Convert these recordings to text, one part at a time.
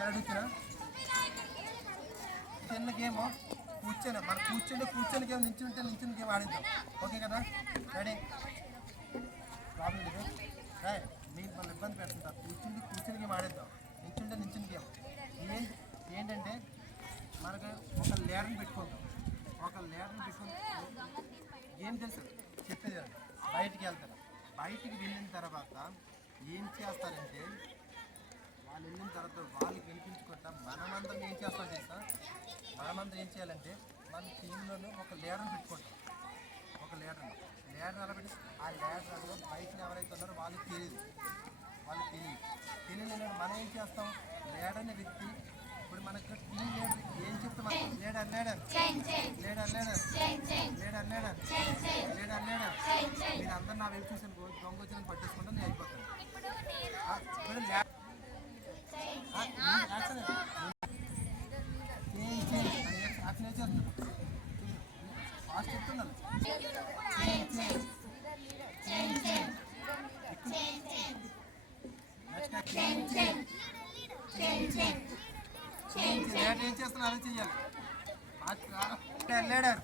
అడుగుతున్నా చిన్న గేమ్ కూర్చొని మనం కూర్చొని గేమ్ నించుని గేమ్ ఆడిద్దాం. ఓకే కదా? రెడీ? ప్రాబ్లం లేదు. మీరు మళ్ళీ ఇబ్బంది పెడుతుంటారు. కూర్చొని గేమ్ ఆడిద్దాం. నించుని గేమ్ ఏంటంటే మనకు ఒక లీడర్ని పెట్టుకుంటాం. ఏం తెలుసు చెప్పేది, బయటికి వెళ్తారు. బయటికి వెళ్ళిన తర్వాత ఏం చేస్తారంటే వాళ్ళు వెళ్ళిన తర్వాత వాళ్ళకి వినిపించుకుంటా మనమందరం ఏం చేస్తాం తెలుసా? మనమందరం ఏం చేయాలంటే మన టీంలోనూ ఒక లీడర్ని పెట్టుకుంటాం. ఒక లీడర్ అలా పెట్టి ఆ లీడర్లో బయట ఎవరైతే ఉన్నారో వాళ్ళకి తెలియదు. మనం ఏం చేస్తాం? లీడర్ని వ్యక్తి ఇప్పుడు మనకు టీం లీడర్ ఏం చెప్తే మనం లీడర్ మీరు అందరూ నా వైపు చూసాను దొంగ వచ్చిన పట్టేసుకుంటా నేను అయిపోతాను. ఫాస్ట్ చెప్తున్నాను. ఏం చేస్తున్నారు అది చెయ్యాలి. లీడర్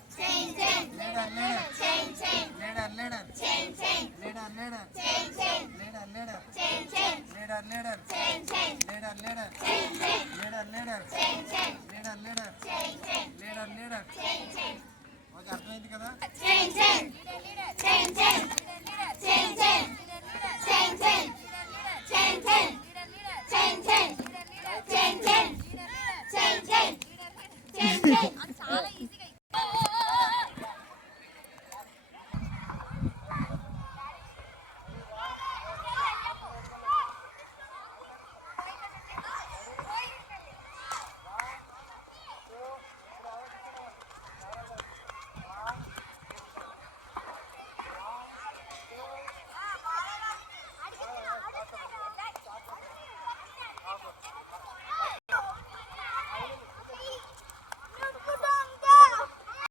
ఓకే, అర్థమైంది కదా?